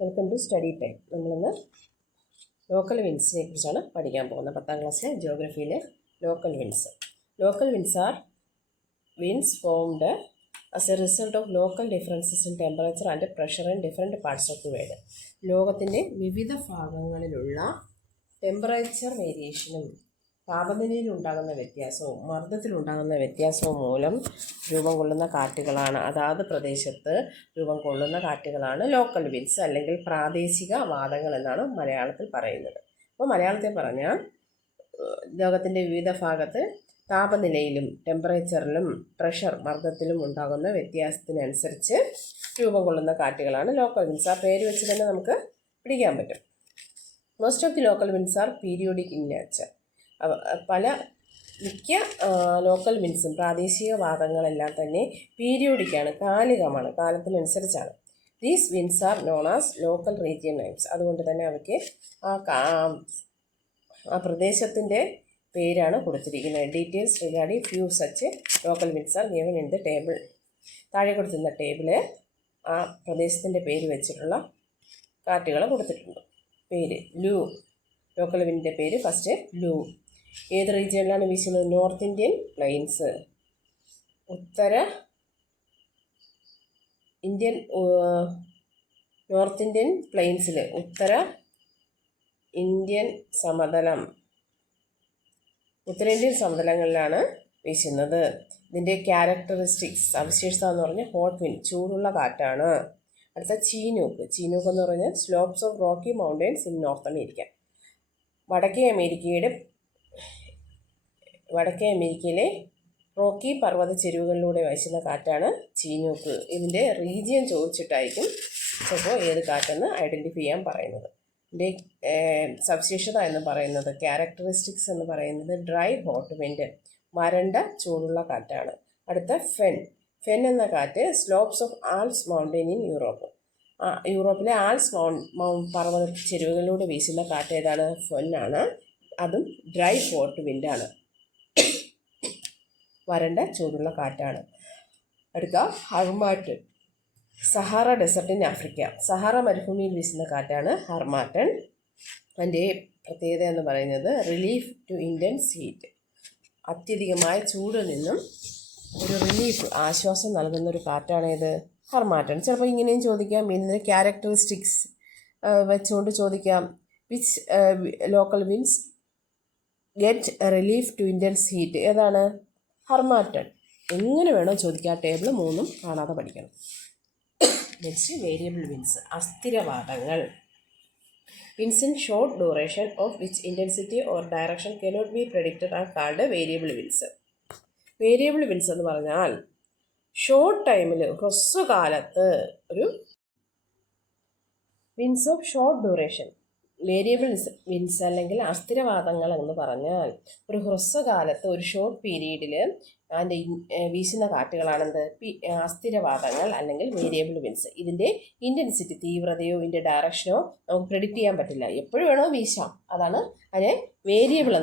Welcome to study time. നമ്മളിന്ന് local വിൻസിനെ കുറിച്ചാണ് പഠിക്കാൻ പോകുന്നത്. 10ാം ക്ലാസ്സിലെ ജിയോഗ്രഫിയിലെ local winds. Local winds are winds formed as a result of local differences in temperature and pressure in different parts of the world. ലോകത്തിൻ്റെ വിവിധ ഭാഗങ്ങളിലുള്ള ടെമ്പറേച്ചർ വേരിയേഷനും താപനിലയിലുണ്ടാകുന്ന വ്യത്യാസവും മർദ്ദത്തിലുണ്ടാകുന്ന വ്യത്യാസവും മൂലം രൂപം കൊള്ളുന്ന കാറ്റുകളാണ്, അതാത് പ്രദേശത്ത് രൂപം കൊള്ളുന്ന കാറ്റുകളാണ് ലോക്കൽ വിൻസ് അല്ലെങ്കിൽ പ്രാദേശിക വാദങ്ങൾ എന്നാണ് മലയാളത്തിൽ പറയുന്നത്. അപ്പോൾ മലയാളത്തിൽ പറഞ്ഞാൽ ലോകത്തിൻ്റെ വിവിധ ഭാഗത്ത് താപനിലയിലും ടെമ്പറേച്ചറിലും പ്രഷർ മർദ്ദത്തിലും ഉണ്ടാകുന്ന വ്യത്യാസത്തിനനുസരിച്ച് രൂപം കൊള്ളുന്ന കാറ്റുകളാണ് ലോക്കൽ വിൻസ്. ആ പേര് വെച്ച് തന്നെ നമുക്ക് പിടിക്കാൻ പറ്റും. Most of the local winds are periodic in nature. മിക്ക ലോക്കൽ വിൻസും പ്രാദേശിക വാദങ്ങളെല്ലാം തന്നെ പീരിയോഡിക്കാണ്, കാലികമാണ്, കാലത്തിനനുസരിച്ചാണ്. These winds are known as local region names. അതുകൊണ്ട് തന്നെ അവയ്ക്ക് ആ പ്രദേശത്തിൻ്റെ പേരാണ് കൊടുത്തിരിക്കുന്നത്. Details regarding few such local winds are given in the table. താഴെ കൊടുത്തിരുന്ന ടേബിള് ആ പ്രദേശത്തിൻ്റെ പേര് വെച്ചിട്ടുള്ള കാറ്റുകൾ കൊടുത്തിട്ടുണ്ട്. പേര് ലൂ. ലോക്കൽ വിൻഡിൻ്റെ പേര് ഫസ്റ്റ് ലൂ. ഏത് റീജിയനിലാണ് വീശുന്നത്? North Indian plains. North Indian പ്ലെയിൻസിൽ ഉത്തര ഇന്ത്യൻ സമതലം, ഉത്തരേന്ത്യൻ സമതലങ്ങളിലാണ് വീശുന്നത്. ഇതിൻ്റെ ക്യാരക്ടറിസ്റ്റിക്സ് സവിശേഷത എന്ന് പറഞ്ഞാൽ ഹോട്ട് വിൻഡ്, ചൂടുള്ള കാറ്റാണ്. അടുത്ത ചീനൂക്ക്. ചീനൂക്ക് എന്ന് പറഞ്ഞാൽ slopes of Rocky mountains in north America. വടക്കേ അമേരിക്കയിലെ റോക്കി പർവ്വത ചെരുവുകളിലൂടെ വീശുന്ന കാറ്റാണ് ചീനൂക്ക്. ഇതിൻ്റെ റീജിയൻ ചോദിച്ചിട്ടായിരിക്കും ചിലപ്പോൾ ഏത് കാറ്റെന്ന് ഐഡൻറ്റിഫൈ ചെയ്യാൻ പറയുന്നത്. ഇതിൻ്റെ സവിശേഷത എന്ന് പറയുന്നത്, ക്യാരക്ടറിസ്റ്റിക്സ് എന്ന് പറയുന്നത് ഡ്രൈ ഹോട്ട് വിൻഡ്, വരണ്ട ചൂടുള്ള കാറ്റാണ്. അടുത്ത ഫെൻ എന്ന കാറ്റ് slopes of Alps mountain in Europe. യൂറോപ്പിലെ ആൽപ്സ് പർവ്വത ചെരുവുകളിലൂടെ വീശുന്ന കാറ്റ് ഏതാണ്? ഫെന്നാണ്. അതും ഡ്രൈ ഹോട്ട് വിൻഡാണ്, വരണ്ട ചൂടുള്ള കാറ്റാണ്. അടുത്ത harmattan. Sahara desert in Africa. Sahara മരുഭൂമിയിൽ വീശുന്ന കാറ്റാണ് ഹർമാറ്റൻ. അതിൻ്റെ പ്രത്യേകത എന്ന് പറയുന്നത് റിലീഫ് ടു ഇൻറ്റൻസ് ഹീറ്റ്. അത്യധികമായ ചൂടിൽ നിന്നും ഒരു റിലീഫ്, ആശ്വാസം നൽകുന്നൊരു കാറ്റാണേത്? ഹർമാറ്റൻ. ചിലപ്പോൾ ഇങ്ങനെയും ചോദിക്കാം, ഇതിൻ്റെ ക്യാരക്ടറിസ്റ്റിക്സ് വെച്ചുകൊണ്ട് ചോദിക്കാം. Which local winds get relief to intense heat? ഏതാണ്? ഹർമാറ്റൻ. എങ്ങനെ വേണോ ചോദിക്കാം. ടേബിൾ 3 കാണാതെ പഠിക്കണം. നെക്സ്റ്റ് വേരിയബിൾ വിൻസ്, അസ്ഥിരവാദങ്ങൾ. Winds in short duration of which intensity or direction cannot be predicted are called variable winds. Variable winds എന്ന് പറഞ്ഞാൽ short ടൈമിൽ, ഹ്രസ്വകാലത്ത് ഒരു winds of short duration. Variable winds അല്ലെങ്കിൽ അസ്ഥിരവാദങ്ങൾ എന്ന് പറഞ്ഞാൽ ഒരു ഹ്രസ്വകാലത്ത്, ഒരു ഷോർട്ട് പീരീഡിൽ അതിൻ്റെ വീശുന്ന കാറ്റുകളാണെന്ത്? അസ്ഥിരവാദങ്ങൾ അല്ലെങ്കിൽ വേരിയബിൾ വിൻസ്. ഇതിൻ്റെ ഇൻറ്റൻസിറ്റി, തീവ്രതയോ ഇതിൻ്റെ ഡയറക്ഷനോ നമുക്ക് പ്രെഡിക്റ്റ് ചെയ്യാൻ പറ്റില്ല, എപ്പോഴും വേണോ വീശാം. അതാണ് അതിനെ വേരിയബിൾ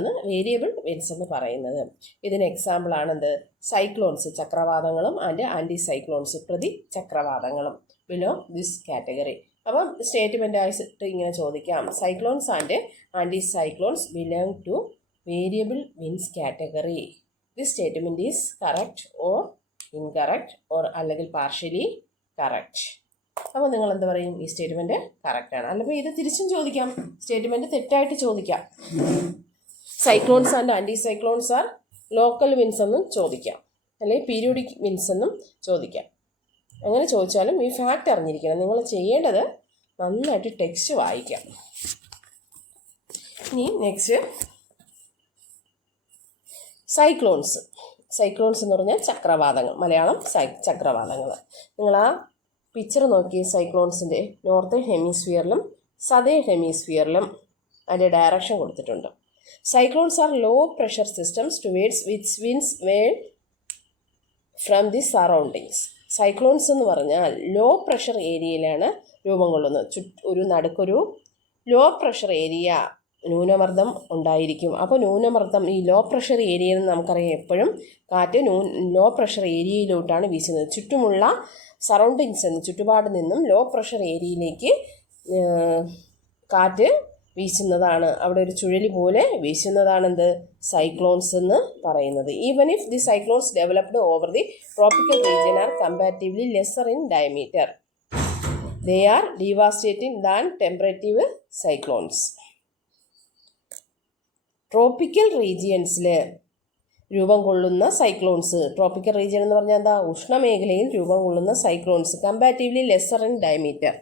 വിൻസ് എന്ന് പറയുന്നത്. ഇതിന് എക്സാമ്പിൾ ആണെന്ത്? സൈക്ലോൺസ്, ചക്രവാതങ്ങളും ആൻഡ് ആൻറ്റി സൈക്ലോൺസ്, ചക്രവാതങ്ങളും ബിലോ ദിസ് കാറ്റഗറി. അപ്പം സ്റ്റേറ്റ്മെൻ്റ് ആയിട്ട് ഇങ്ങനെ ചോദിക്കാം, cyclones and anti cyclones belong to variable winds category. This statement is correct or incorrect or അല്ലെങ്കിൽ പാർഷ്യലി കറക്റ്റ്. അപ്പോൾ നിങ്ങൾ എന്ത് പറയും? ഈ സ്റ്റേറ്റ്മെൻറ്റ് കറക്റ്റാണ്. അല്ലെങ്കിൽ ഇത് തിരിച്ചും ചോദിക്കാം, സ്റ്റേറ്റ്മെൻറ്റ് തെറ്റായിട്ട് ചോദിക്കാം. Cyclones and anti cyclones are local winds എന്നും ചോദിക്കാം, അല്ലെങ്കിൽ പീരിയോഡിക് വിൻസ് എന്നും ചോദിക്കാം. അങ്ങനെ ചോദിച്ചാലും ഈ ഫാക്റ്റ് അറിഞ്ഞിരിക്കണം. നിങ്ങൾ ചെയ്യേണ്ടത് നന്നായിട്ട് ടെക്സ്റ്റ് വായിക്കാം. ഇനി നെക്സ്റ്റ് സൈക്ലോൺസ്. സൈക്ലോൺസ് എന്ന് പറഞ്ഞാൽ ചക്രവാതങ്ങൾ, മലയാളം ചക്രവാതങ്ങൾ. നിങ്ങൾ ആ പിക്ചർ നോക്കി, സൈക്ലോൺസിൻ്റെ നോർത്തേൺ ഹെമിസ്ഫിയറിലും സതേൺ ഹെമിസ്ഫിയറിലും അതിൻ്റെ ഡയറക്ഷൻ കൊടുത്തിട്ടുണ്ട്. Cyclones are low pressure systems towards which winds whirl from the surroundings. Cyclones എന്ന് പറഞ്ഞാൽ ലോ പ്രഷർ ഏരിയയിലാണ് രൂപം കൊള്ളുന്നത്. ഒരു നടുക്കൊരു ലോ പ്രഷർ ഏരിയ, ന്യൂനമർദ്ദം ഉണ്ടായിരിക്കും. അപ്പോൾ ന്യൂനമർദ്ദം, ഈ ലോ പ്രഷർ ഏരിയയിൽ നിന്ന് നമുക്കറിയാം എപ്പോഴും കാറ്റ് ലോ പ്രഷർ ഏരിയയിലോട്ടാണ് വീശുന്നത്. ചുറ്റുമുള്ള സറൗണ്ടിങ്സ് ചുറ്റുപാട് നിന്നും ലോ പ്രഷർ ഏരിയയിലേക്ക് കാറ്റ് വീശുന്നതാണ്, അവിടെ ഒരു ചുഴലി പോലെ വീശുന്നതാണെന്ത് സൈക്ലോൺസ് എന്ന് പറയുന്നത്. Even if the cyclones developed over the tropical region are comparatively lesser in diameter, they are devastating than temperative cyclones. Tropical റീജിയൻസിൽ രൂപം കൊള്ളുന്ന സൈക്ലോൺസ്, ട്രോപ്പിക്കൽ റീജിയൻ എന്ന് പറഞ്ഞാൽ എന്താ, ഉഷ്ണമേഖലയിൽ രൂപം കൊള്ളുന്ന cyclones comparatively lesser in diameter,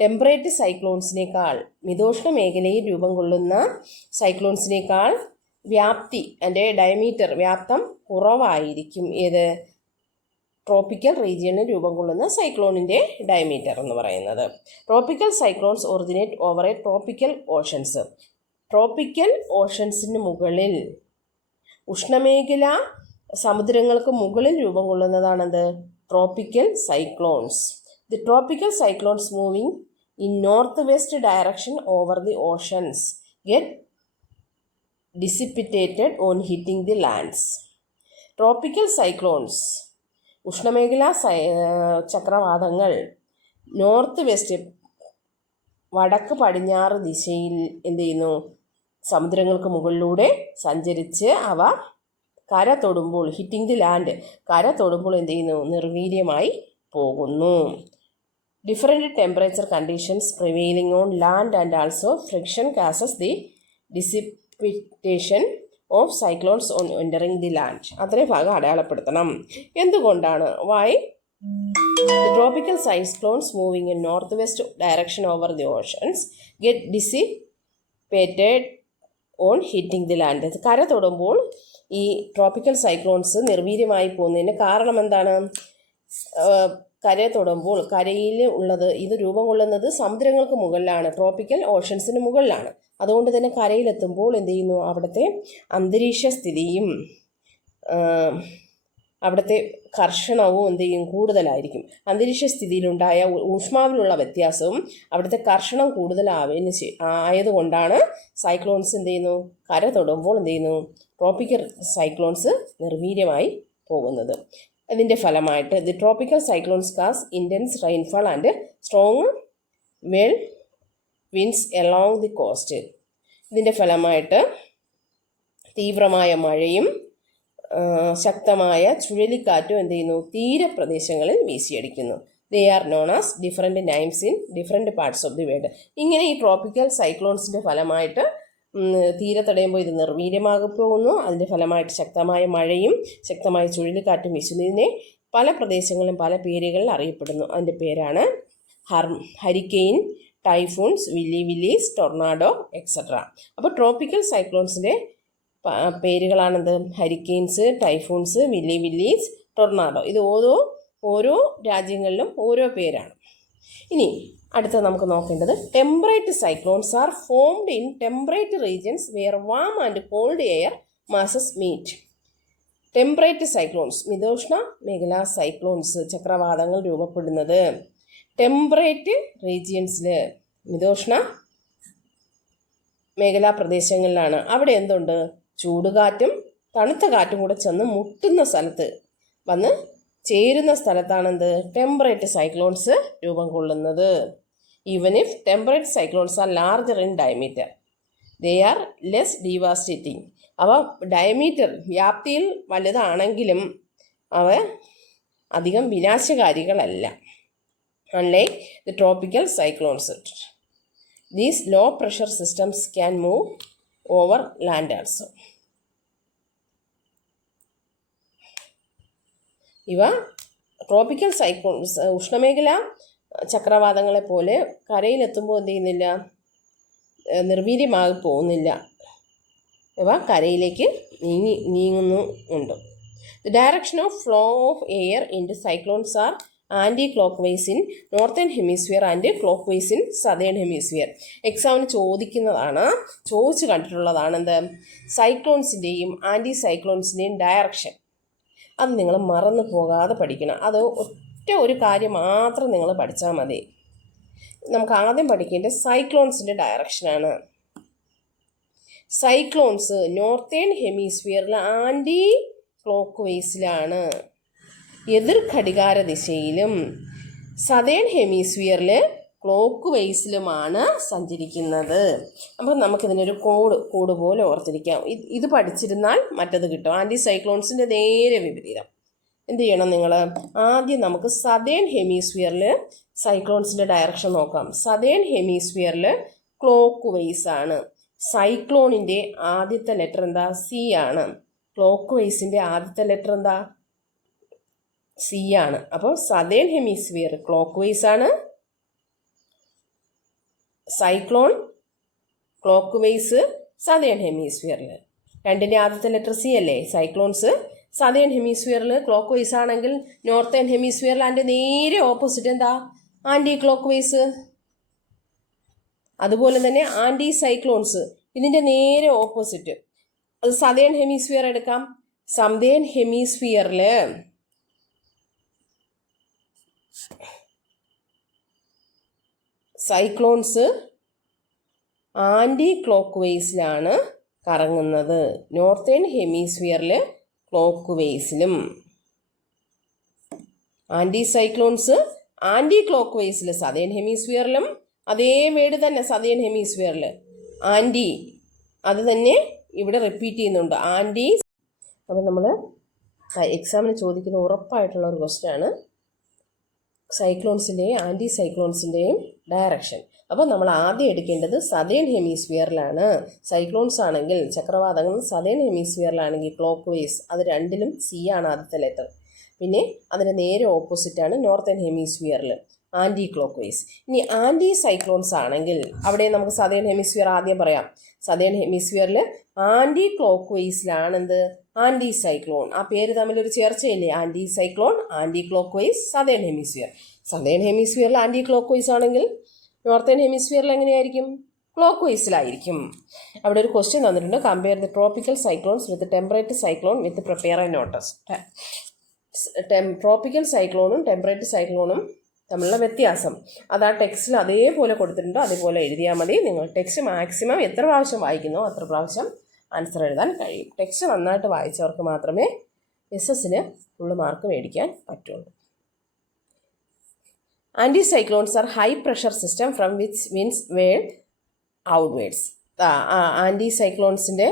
temperate സൈക്ലോൺസിനേക്കാൾ, മിതോഷ്ണ മേഖലയിൽ രൂപം കൊള്ളുന്ന സൈക്ലോൺസിനേക്കാൾ വ്യാപ്തി, അതിൻ്റെ ഡയമീറ്റർ വ്യാപ്തം കുറവായിരിക്കും. ഏത് ട്രോപ്പിക്കൽ റീജിയനിൽ രൂപം കൊള്ളുന്ന സൈക്ലോണിൻ്റെ ഡയമീറ്റർ എന്ന് പറയുന്നത്. Tropical cyclones originate over a tropical oceans, tropical ഓഷൻസിന് മുകളിൽ, ഉഷ്ണമേഖല സമുദ്രങ്ങൾക്ക് മുകളിൽ രൂപം കൊള്ളുന്നതാണത് tropical cyclones. The tropical cyclones moving in northwest direction over the oceans get dissipated on hitting the lands. Tropical cyclones, ഉഷ്ണമേഖലാ ചക്രവാതങ്ങൾ നോർത്ത് വെസ്റ്റ്, വടക്ക് പടിഞ്ഞാറ് ദിശയിൽ എന്ത് ചെയ്യുന്നു, സമുദ്രങ്ങൾക്ക് മുകളിലൂടെ സഞ്ചരിച്ച് അവ കര തൊടുമ്പോൾ, ഹിറ്റിംഗ് ദി ലാൻഡ്, കര തൊടുമ്പോൾ എന്ത് ചെയ്യുന്നു, നിർവീര്യമായി പോകുന്നു. Different temperature conditions prevailing on land and also friction causes the dissipation of cyclones on entering the land. അത്രയും ഭാഗം അടയാളപ്പെടുത്തണം. എന്തുകൊണ്ടാണ്? Why the tropical cyclones moving in northwest direction over the oceans get dissipated on hitting the land. കര തൊടുമ്പോൾ ഈ tropical cyclones നിർവീര്യമായി പോകുന്നതിന് കാരണം എന്താണ്? കര തൊടുമ്പോൾ കരയിൽ ഉള്ളത്, ഇത് രൂപം കൊള്ളുന്നത് സമുദ്രങ്ങൾക്ക് മുകളിലാണ്, ട്രോപ്പിക്കൽ ഓഷൻസിന് മുകളിലാണ്. അതുകൊണ്ട് തന്നെ കരയിലെത്തുമ്പോൾ എന്ത് ചെയ്യുന്നു, അവിടുത്തെ അന്തരീക്ഷ സ്ഥിതിയും അവിടുത്തെ കർഷണവും എന്ത് ചെയ്യും, കൂടുതലായിരിക്കും. അന്തരീക്ഷ സ്ഥിതിയിലുണ്ടായ ഊഷ്മാവിലുള്ള വ്യത്യാസവും അവിടുത്തെ കർഷണം ആയതുകൊണ്ടാണ് സൈക്ലോൺസ് എന്ത് ചെയ്യുന്നു, കര തൊടുമ്പോൾ എന്ത് ചെയ്യുന്നു, ട്രോപ്പിക്കൽ സൈക്ലോൺസ് നിർവീര്യമായി പോകുന്നത്. അതിൻ്റെ ഫലമായിട്ട് the tropical cyclones cause intense rainfall and strong well winds along the coast. ഇതിൻ്റെ ഫലമായിട്ട് തീവ്രമായ മഴയും ശക്തമായ ചുഴലിക്കാറ്റും എന്ത് ചെയ്യുന്നു, തീരപ്രദേശങ്ങളിൽ വീശിയടിക്കുന്നു. They are known as different names in different parts of the world. ഇങ്ങനെ ഈ ട്രോപ്പിക്കൽ സൈക്ലോൺസിൻ്റെ ഫലമായിട്ട് തീരത്തടയുമ്പോൾ ഇത് നിർവീര്യമാകി പോകുന്നു. അതിൻ്റെ ഫലമായിട്ട് ശക്തമായ മഴയും ശക്തമായ ചുഴലിക്കാറ്റും വീശുന്നതിനെ പല പ്രദേശങ്ങളിലും പല പേരുകളിൽ അറിയപ്പെടുന്നു. അതിൻ്റെ പേരാണ് hurricane, typhoons, willies, tornado etcetera. അപ്പോൾ ട്രോപ്പിക്കൽ സൈക്ലോൺസിൻ്റെ പേരുകളാണെന്ത്, ഹരിക്കെയിൻസ്, ടൈഫൂൺസ്, വില്ലീസ്, ടൊർണാഡോ. ഇത് ഓരോ രാജ്യങ്ങളിലും ഓരോ പേരാണ്. ഇനി അടുത്ത നമുക്ക് നോക്കേണ്ടത് temperate cyclones are formed in temperate regions where warm and cold air masses meet. Temperate cyclones, മിതോഷ്ണ മേഖലാ സൈക്ലോൺസ്, ചക്രവാതങ്ങൾ രൂപപ്പെടുന്നത് ടെമ്പറേറ്റ് റീജിയൻസിൽ, മിതോഷ്ണ മേഖലാ പ്രദേശങ്ങളിലാണ്. അവിടെ എന്തുണ്ട്, ചൂടുകാറ്റും തണുത്ത കാറ്റും കൂടെ ചെന്ന് മുട്ടുന്ന സ്ഥലത്ത് വന്ന് ചേരുന്ന സ്ഥലത്താണെന്ത്, ടെമ്പറേറ്റ് സൈക്ലോൺസ് രൂപം കൊള്ളുന്നത്. Even if temperate cyclones are larger in diameter, they are less devastating. അവ ഡയമീറ്റർ വ്യാപ്തിയിൽ വലുതാണെങ്കിലും അവ അധികം വിനാശകാരികളല്ല. Unlike the tropical cyclones, these low pressure systems can move over land also. ഇവ ട്രോപ്പിക്കൽ സൈക്ലോൺസ് ഉഷ്ണമേഖല ചക്രവാതങ്ങളെ പോലെ കരയിലെത്തുമ്പോൾ എന്ത് ചെയ്യുന്നില്ല, നിർവീര്യമായി പോകുന്നില്ല. ഇവ കരയിലേക്ക് നീങ്ങുന്നുണ്ട്. The direction of flow of air into cyclones are anti clock vice in northern hemisphere and clock vice in southern hemisphere. എക്സാമിന് ചോദിച്ചു കണ്ടിട്ടുള്ളതാണ് എന്ത്, സൈക്ലോൺസിൻ്റെയും ആൻറ്റി സൈക്ലോൺസിൻ്റെയും ഡയറക്ഷൻ. അത് നിങ്ങൾ മറന്നു പോകാതെ പഠിക്കണം. അത് ഒറ്റ ഒരു കാര്യം മാത്രം നിങ്ങൾ പഠിച്ചാൽ മതി. നമുക്ക് ആദ്യം പഠിക്കേണ്ടത് സൈക്ലോൺസിൻ്റെ ഡയറക്ഷനാണ്. സൈക്ലോൺസ് നോർത്തേൺ ഹെമിസ്ഫിയറിൽ ആൻറ്റി ക്ലോക്ക് വൈസിലാണ്. എതിർ ഘടികാര ദിശയിലും സതേൺ ഹെമിസ്ഫിയറിൽ ക്ലോക്ക് വൈസിലുമാണ് സഞ്ചരിക്കുന്നത്. അപ്പം നമുക്കിതിനൊരു കോഡ് പോലെ ഓർത്തിരിക്കാം. ഇത് പഠിച്ചിരുന്നാൽ മറ്റത് കിട്ടും. ആൻറ്റി സൈക്ലോൺസിൻ്റെ നേരെ വിപരീതം. എന്ത് ചെയ്യണം നിങ്ങൾ? ആദ്യം നമുക്ക് സതേൺ ഹെമിസ്ഫിയറിൽ സൈക്ലോൺസിൻ്റെ ഡയറക്ഷൻ നോക്കാം. സതേൺ ഹെമിസ്ഫിയറിൽ ക്ലോക്ക് വൈസ് ആണ്. സൈക്ലോണിൻ്റെ ആദ്യത്തെ ലെറ്റർ എന്താ? സി ആണ്. ക്ലോക്ക് വൈസിൻ്റെ ആദ്യത്തെ ലെറ്റർ എന്താ? സി ആണ്. അപ്പോൾ സതേൺ ഹെമിസ്ഫിയർ ക്ലോക്ക് വൈസ് ആണ്. സൈക്ലോൺ ക്ലോക്ക് വൈസ് സതേൺ ഹെമിസ്ഫിയറിൽ. രണ്ടിൻ്റെ ആദ്യത്തെ ലെറ്റർ സി അല്ലേ? സൈക്ലോൺസ് സതേൺ ഹെമിസ്ഫിയറിൽ ക്ലോക്ക് വൈസ് ആണെങ്കിൽ നോർത്തേൺ ഹെമിസ്ഫിയറിൽ അതിൻ്റെ നേരെ ഓപ്പോസിറ്റ് എന്താ? Anti clock vice. അതുപോലെ തന്നെ ആൻറ്റി സൈക്ലോൺസ് ഇതിൻ്റെ നേരെ ഓപ്പോസിറ്റ്. അത് സതേൺ ഹെമിസ്ഫിയർ എടുക്കാം. സതേൺ ഹെമിസ്ഫിയറിൽ സൈക്ലോൺസ് ആൻറ്റി ക്ലോക്ക് വൈസിലാണ് കറങ്ങുന്നത്. നോർത്തേൺ ഹെമിസ്ഫിയറിൽ ക്ലോക്ക് വൈസിലും. ആൻറ്റി സൈക്ലോൺസ് ആൻറ്റി ക്ലോക്ക് വൈസിൽ സതേൺ ഹെമിസ്ഫിയറിലും. അതേ വേർഡ് തന്നെ സതേൺ ഹെമിസ്ഫിയറിൽ ആൻറ്റി, അത് തന്നെ ഇവിടെ റിപ്പീറ്റ് ചെയ്യുന്നുണ്ട്, ആൻറ്റി. അപ്പോൾ നമ്മൾ എക്സാമിന് ചോദിക്കുന്ന ഉറപ്പായിട്ടുള്ള ഒരു ക്വസ്റ്റ്യൻ ആണ് സൈക്ലോൺസിൻ്റെയും ആൻറ്റി സൈക്ലോൺസിൻ്റെയും ഡയറക്ഷൻ. അപ്പോൾ നമ്മൾ ആദ്യം എടുക്കേണ്ടത് സതേൺ ഹെമിസ്ഫിയറിലാണ്. സൈക്ലോൺസ് ആണെങ്കിൽ, ചക്രവാതങ്ങൾ സതേൺ ഹെമിസ്ഫിയറിലാണെങ്കിൽ ക്ലോക്ക് വൈസ്, അത് രണ്ടിലും സി ആണ് ആദ്യത്തെ ലെറ്റർ. പിന്നെ അതിന് നേരെ ഓപ്പോസിറ്റാണ് നോർത്തേൺ ഹെമിസ്ഫിയറിൽ ആൻറ്റി ക്ലോക്ക് വൈസ്. ഇനി ആൻറ്റി സൈക്ലോൺസ് ആണെങ്കിൽ അവിടെ നമുക്ക് സതേൺ ഹെമിസ്ഫിയർ ആദ്യം പറയാം. സതേൺ ഹെമിസ്ഫിയറിൽ ആൻറ്റി ക്ലോക്ക് വൈസിലാണ് എന്ത്? Anti cyclone. ആ പേര് തമ്മിലൊരു ചേർച്ചയില്ലേ? Anti cyclone, anti clock vice, southern hemisphere. Southern ഹെമിസ്ഫിയറിൽ ആൻറ്റി ക്ലോക്ക് വൈസ് ആണെങ്കിൽ നോർത്തേൺ ഹെമിസ്ഫിയറിൽ എങ്ങനെയായിരിക്കും? ക്ലോക്ക് വൈസിലായിരിക്കും. അവിടെ ഒരു ക്വസ്റ്റ്യൻ തന്നിട്ടുണ്ട്. Compare the tropical cyclones with temperate cyclone with prepare a notes. Tropical സൈക്ലോണും ടെമ്പറേറ്റ് സൈക്ലോണും തമ്മിലുള്ള വ്യത്യാസം അത് ആ ടെക്സ്റ്റിൽ അതേപോലെ കൊടുത്തിട്ടുണ്ട്. അതേപോലെ എഴുതിയാൽ മതി. നിങ്ങൾ ടെക്സ്റ്റ് മാക്സിമം എത്ര പ്രാവശ്യം വായിക്കുന്നോ അത്ര പ്രാവശ്യം ആൻസർ എഴുതാൻ കഴിയും. ടെക്സ്റ്റ് നന്നായിട്ട് വായിച്ചവർക്ക് മാത്രമേ എസ്എസിന് ഫുള്ള് മാർക്ക് മേടിക്കാൻ പറ്റുള്ളൂ. Anti cyclones are high pressure system from which winds whirl outwards. ആൻറ്റി സൈക്ലോൺസിൻ്റെ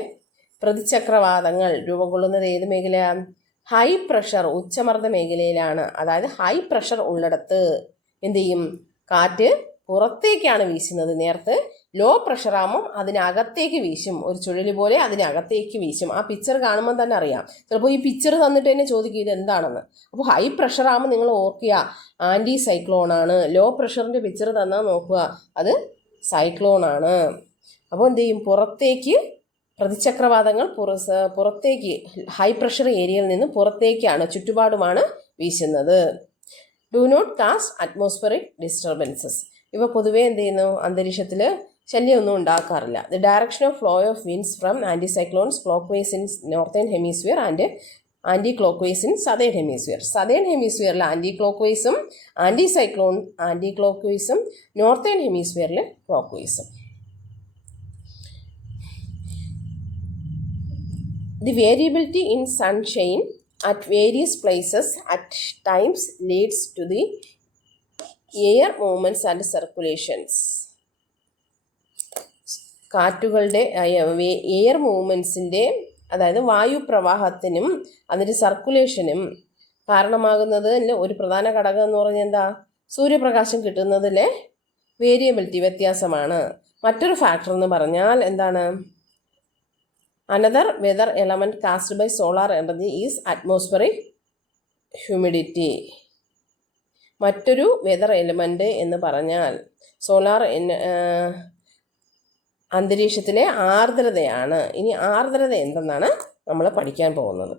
പ്രതിചക്രവാതങ്ങൾ രൂപം കൊള്ളുന്നത് ഏത് മേഖലയാണ്? ഹൈ പ്രഷർ, ഉച്ചമർദ്ദ മേഖലയിലാണ്. അതായത് ഹൈ പ്രഷർ ഉള്ളിടത്ത് എന്ത് ചെയ്യും? കാറ്റ് പുറത്തേക്കാണ് വീശുന്നത്. നേരത്തെ ലോ പ്രഷറാകുമ്പം അതിനകത്തേക്ക് വീശും. ഒരു ചുഴലി പോലെ അതിനകത്തേക്ക് വീശും. ആ പിക്ചർ കാണുമ്പോൾ തന്നെ അറിയാം. ചിലപ്പോൾ ഈ പിക്ചർ തന്നിട്ട് തന്നെ ചോദിക്കും ഇത് എന്താണെന്ന്. അപ്പോൾ ഹൈ പ്രഷറാകുമ്പോൾ നിങ്ങൾ ഓർക്കുക ആൻറ്റി സൈക്ലോണാണ്. ലോ പ്രഷറിൻ്റെ പിക്ചർ തന്നാൽ നോക്കുക അത് സൈക്ലോണാണ്. അപ്പോൾ എന്ത് ചെയ്യും? പുറത്തേക്ക് പ്രതിചക്രവാതങ്ങൾ പുറത്തേക്ക് ഹൈ പ്രഷർ ഏരിയയിൽ നിന്ന് പുറത്തേക്കാണ്, ചുറ്റുപാടുമാണ് വീശുന്നത്. Do not cause atmospheric disturbances. ഇവ പൊതുവേ എന്ത് ചെയ്യുന്നു? അന്തരീക്ഷത്തിൽ ശല്യമൊന്നും ഉണ്ടാക്കാറില്ല. The direction of flow of winds from anticyclones clock vice in northern hemisphere and anti clock vice in southern hemisphere. Southern ഹെമിസ്ഫിയറിൽ ആൻറ്റി ക്ലോക്ക് വൈസും ആൻറ്റി സൈക്ലോൺ ആൻറ്റി ക്ലോക്ക് വൈസും, നോർത്തേൺ ഹെമിസ്ഫിയറിൽ ക്ലോക്ക് വൈസും. The variability in sunshine at various places at times leads to the air movements and circulations. കാറ്റുകളുടെ air മൂവ്മെൻറ്റ്സിൻ്റെ, അതായത് വായു പ്രവാഹത്തിനും അതിൻ്റെ സർക്കുലേഷനും കാരണമാകുന്നതിൽ ഒരു പ്രധാന ഘടകം എന്ന് പറഞ്ഞാൽ എന്താ? സൂര്യപ്രകാശം കിട്ടുന്നതിലെ വേരിയബിലിറ്റി, വ്യത്യാസമാണ്. മറ്റൊരു ഫാക്ടർ എന്ന് പറഞ്ഞാൽ എന്താണ്? Another weather element caused by solar energy is atmospheric humidity. മറ്റൊരു വെതർ എലിമെൻ്റ് എന്ന് പറഞ്ഞാൽ അന്തരീക്ഷത്തിലെ ആർദ്രതയാണ്. ഇനി ആർദ്രത എന്തെന്നാണ് നമ്മൾ പഠിക്കാൻ പോകുന്നത്.